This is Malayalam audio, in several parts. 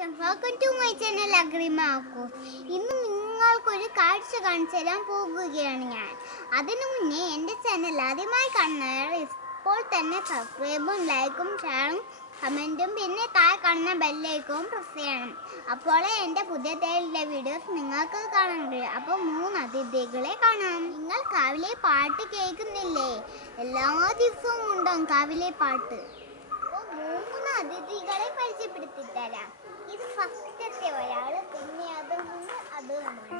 Friends, welcome to my channel അഗ്രിമാക്കു. ഇന്ന് നിങ്ങൾക്കൊരു കാഴ്ച കാണിച്ചു തരാൻ പോകുകയാണ് ഞാൻ. അതിനു മുന്നേ എൻ്റെ ചാനൽ ആദ്യമായി കാണുന്നവർ ഇപ്പോൾ തന്നെ സബ്സ്ക്രൈബും ലൈക്കും ഷെയറും കമൻറ്റും പിന്നെ താഴെ കാണുന്ന ബെല്ലൈക്കവും പ്രസ് ചെയ്യണം. അപ്പോൾ എൻ്റെ പുതിയ വീഡിയോസ് നിങ്ങൾക്ക് കാണാൻ കഴിയും. അപ്പോൾ 3 അതിഥികളെ കാണാം. നിങ്ങൾ കാവിലെ പാട്ട് കേൾക്കുന്നില്ലേ? എല്ലാ ദിവസവും ഉണ്ടാവും കാവിലെ പാട്ട്. 3 അതിഥികളെ പരിചയപ്പെടുത്തി തരാം. ഇത് ഫസ്റ്റത്തെ ഒരാള്, പിന്നെ അതുമാണ്.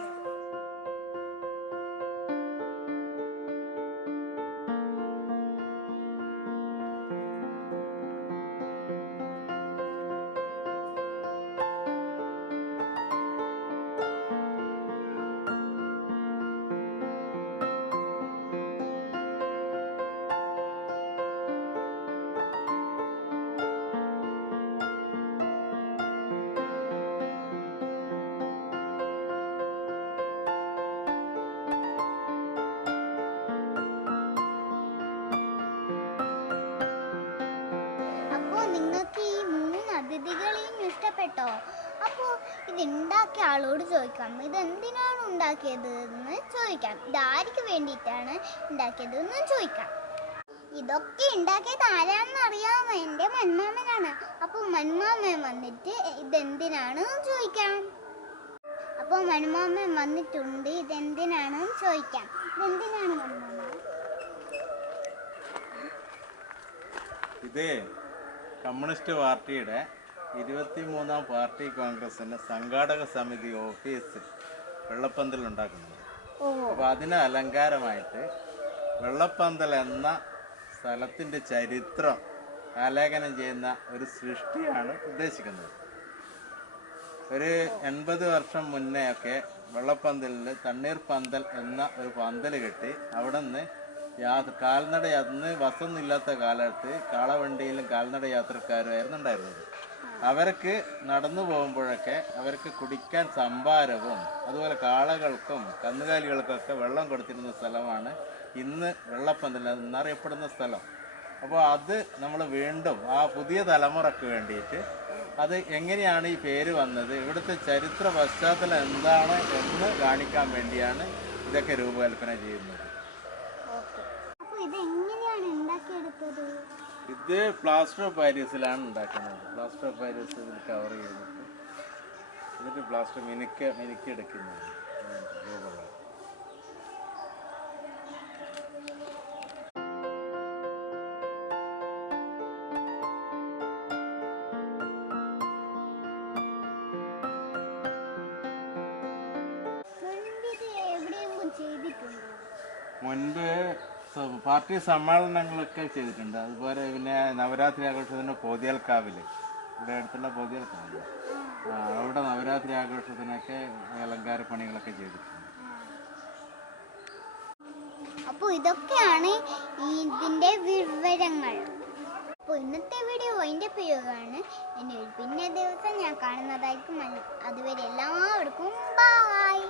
നിങ്ങൾക്ക് ഈ 3 അതിഥികളെയും ഇഷ്ടപ്പെട്ടോ? അപ്പോൾ ഇതുണ്ടാക്കിയ ആളോട് ചോദിക്കാം, ഇതെന്തിനാണ് ഉണ്ടാക്കിയത് എന്ന് ചോദിക്കാം. ഇതാർക്ക് വേണ്ടിയിട്ടാണ് ഉണ്ടാക്കിയത് എന്ന് ചോദിക്കാം. ഇതൊക്കെ ഉണ്ടാക്കിയത് ആരാണെന്ന് അറിയാമോ? എൻ്റെ മന്മാമനാണ്. അപ്പോൾ മന്മാമൻ വന്നിട്ട് ഇതെന്തിനാണ് ചോദിക്കാം. അപ്പോൾ മന്മാമൻ വന്നിട്ടുണ്ട്. ഇതെന്തിനാണെന്ന് ചോദിക്കാം. ഇതെന്തിനാണ് മന്മാമ? ഇത് കമ്മ്യൂണിസ്റ്റ് പാർട്ടിയുടെ 23ാം പാർട്ടി കോൺഗ്രസിൻ്റെ സംഘാടക സമിതി ഓഫീസ് വെള്ളപ്പന്തൽ ഉണ്ടാക്കുന്നത്. അപ്പോൾ അതിന് അലങ്കാരമായിട്ട് വെള്ളപ്പന്തൽ എന്ന സ്ഥലത്തിൻ്റെ ചരിത്രം ആലേഖനം ചെയ്യുന്ന ഒരു സൃഷ്ടിയാണ് ഉദ്ദേശിക്കുന്നത്. ഒരു 80 വർഷം മുന്നേ ഒക്കെ വെള്ളപ്പന്തലിൽ തണ്ണീർപ്പന്തൽ എന്ന ഒരു പന്തൽ കെട്ടി അവിടെ നിന്ന് കാൽനട അന്ന് ബസ്സൊന്നും ഇല്ലാത്ത കാലത്ത് കാളവണ്ടിയിലും കാൽനട യാത്രക്കാരുമായിരുന്നു ഉണ്ടായിരുന്നത്. അവർക്ക് നടന്നു പോകുമ്പോഴൊക്കെ അവർക്ക് കുടിക്കാൻ സംഭാരവും അതുപോലെ കാളകൾക്കും കന്നുകാലികൾക്കൊക്കെ വെള്ളം കൊടുത്തിരുന്ന സ്ഥലമാണ് ഇന്ന് വെള്ളപ്പന്തൽ എന്നറിയപ്പെടുന്ന സ്ഥലം. അപ്പോൾ അത് നമ്മൾ വീണ്ടും ആ പുതിയ തലമുറക്ക് വേണ്ടിയിട്ട് അത് എങ്ങനെയാണ് ഈ പേര് വന്നത്, ഇവിടുത്തെ ചരിത്ര പശ്ചാത്തലം എന്താണ് എന്ന് കാണിക്കാൻ വേണ്ടിയാണ് ഇതൊക്കെ രൂപകൽപ്പന ചെയ്യുന്നത്. ഇത് പ്ലാസ്റ്റർ ഓഫ് പാരീസിലാണ് ഉണ്ടാക്കുന്നത്. പ്ലാസ്റ്റർ ഓഫ് പാരീസ് ഇതിൽ കവർ ചെയ്തിട്ട് എന്നിട്ട് പ്ലാസ്റ്റർ മിനുക്കി എടുക്കുന്നത് രൂപങ്ങൾ. മുൻപ് പാർട്ടി സമ്മേളനങ്ങളൊക്കെ ചെയ്തിട്ടുണ്ട്. അതുപോലെ പിന്നെ നവരാത്രി ആഘോഷത്തിന് പോതിയൽക്കാവിൽ, ഇവിടെ അടുത്തുള്ള പോതിയൽക്കാവിൽ, അവിടെ നവരാത്രി ആഘോഷത്തിനൊക്കെ അലങ്കാര പണികളൊക്കെ ചെയ്തിട്ടുണ്ട്. അപ്പോൾ ഇതൊക്കെയാണ് ഇതിൻ്റെ വിവരങ്ങൾ. അപ്പോൾ ഇന്നത്തെ വീഡിയോ അതിൻ്റെ പേരാണ്. പിന്നെ ദിവസം ഞാൻ കാണുന്നതായിരിക്കും. അതുവരെ എല്ലാവർക്കും ബൈ.